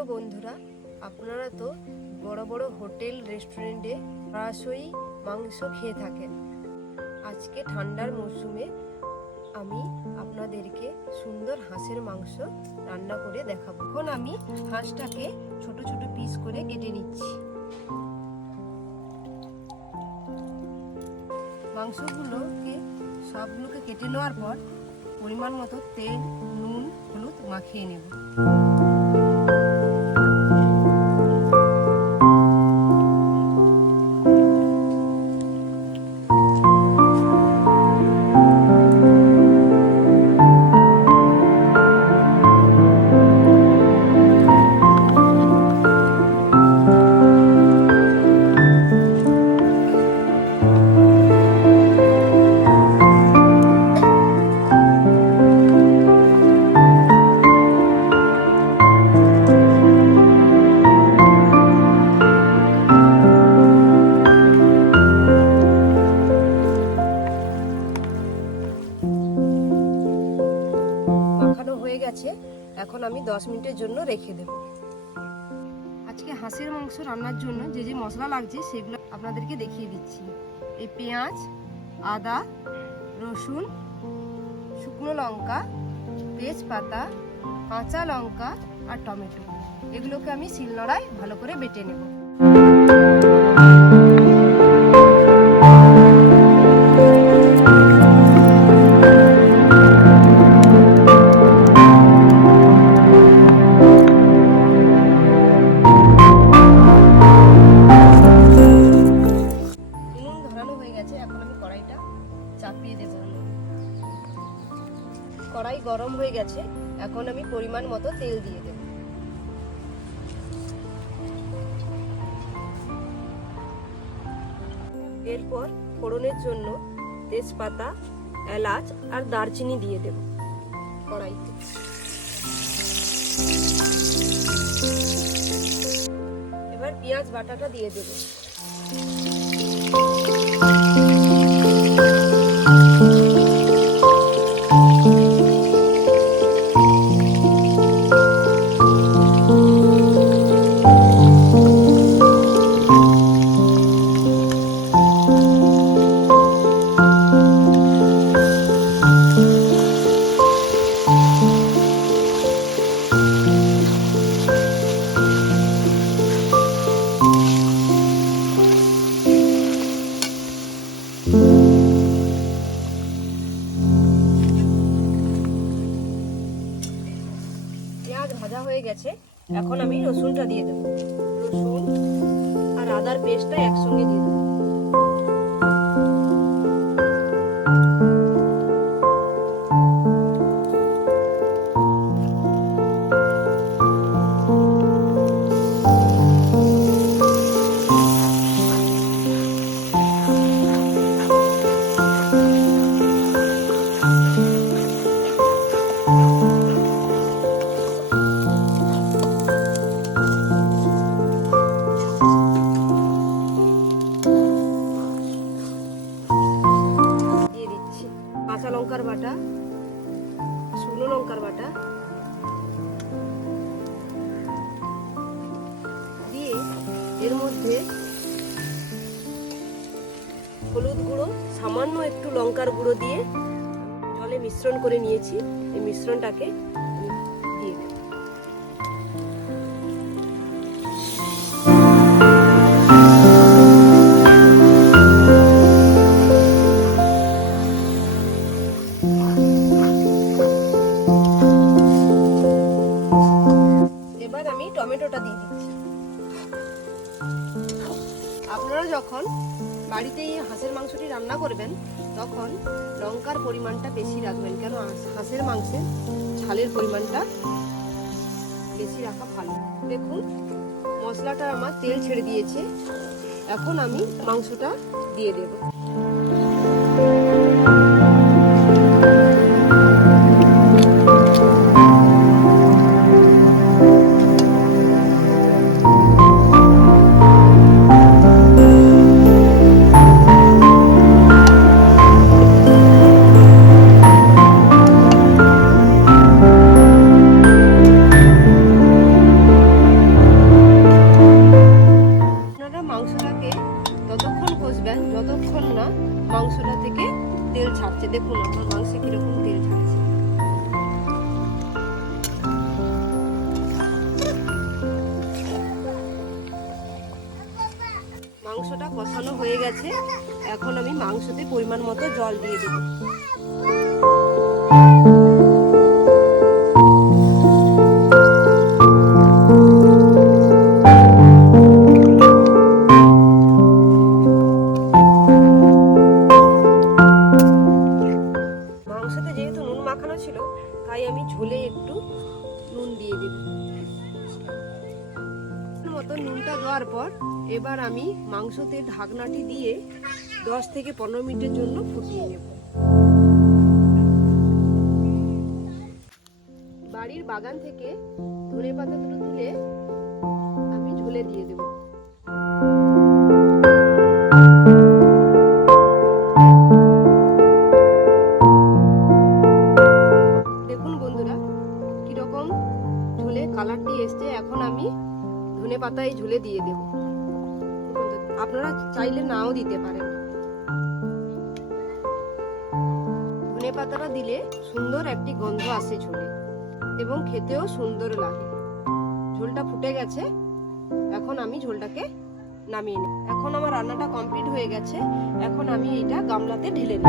প্রিয় বন্ধুরা, আপনারা তো বড় বড় হোটেল রেস্টুরেন্টে প্রায়শই মাংস খেয়ে থাকেন। আজকে ঠান্ডার মরশুমে আমি আপনাদেরকে সুন্দর হাঁসের মাংস রান্না করে দেখাবো। এখন আমি হাঁসটাকে ছোট ছোট পিস করে কেটে নিচ্ছি। মাংসগুলোকে সবগুলোকে কেটে নেওয়ার পর পরিমাণ মতো তেল, নুন, হলুদ মাখিয়ে নেব। এখন আমি 10 মিনিটের জন্য রেখে দেব। আজকে হাঁসের মাংস রান্নার জন্য যে যে মশলা লাগছে সেগুলো আপনাদেরকে দেখিয়ে দিচ্ছি। এই পেঁয়াজ, আদা, রসুন, শুকনো লঙ্কা, তেজপাতা, কাঁচা লঙ্কা আর টমেটো, এগুলোকে আমি শিলনোড়ায় ভালো করে বেটে নেব। কড়াই গরম হয়ে গেছে, এখন আমি পরিমাণ মতো তেল দিয়ে দেব। এরপর ফোড়নের জন্য তেজপাতা, এলাচ আর দারচিনি দিয়ে দেব কড়াইতে। এবার পেঁয়াজ বাটাটা দিয়ে দেব। ভাজা হয়ে গেছে, এখন আমি রসুনটা দিয়ে দেবো। রসুন আর আদার পেস্টটা একসঙ্গে দিয়ে দেবো। কাঁচা লঙ্কার বাটা, শুকনো লঙ্কার বাটা দিয়ে এর মধ্যে হলুদ গুঁড়ো, সামান্য একটু লঙ্কার গুঁড়ো দিয়ে জলে মিশ্রণ করে নিয়েছি। এই মিশ্রণটাকে দিয়ে দেব। টমেটোটা দিয়ে দিচ্ছি। আপনারা যখন বাড়িতে এই হাঁসের মাংসটি রান্না করবেন তখন লঙ্কার পরিমাণটা বেশি রাখবেন, কেন হাঁসের মাংসের ঝালের পরিমাণটা বেশি রাখা ভালো। দেখুন মশলাটা আমার তেল ছেড়ে দিয়েছে, এখন আমি মাংসটা দিয়ে দেব। কষানো হয়ে গেছে। এখন আমি মাংসতে পরিমাণ মতো জল দিয়ে দেব। মাংসতে যেহেতু নুন মাখানো ছিল, তাই আমি ঝোলে একটু নুন দিয়ে দেব। মতো নুনটা দেওয়ার পর এবার আমি মাংসতে ঢাকনাটি দিয়ে 10 থেকে 15 মিনিটের জন্য ফুটিয়ে নেব। বাড়ির বাগান থেকে ধনেপাতা দুটো তুলে আমি ঝোলে দিয়ে দেব। দেখুন বন্ধুরা, কিরকম ঝোলে কালারটি এসছে। এখন আমি ধনেপাতা এই ঝোলে দিয়ে দেব। আপনারা চাইলে নাও দিতে পারেন। ধনেপাতাটা দিলে সুন্দর একটি গন্ধ আসে ঝোলে এবং খেতেও সুন্দর লাগে। ঝোলটা ফুটে গেছে, এখন আমি ঝোলটাকে নামিয়ে নেব। এখন আমার রান্নাটা কমপ্লিট হয়ে গেছে। এখন আমি এটা গামলাতে ঢেলে নেব।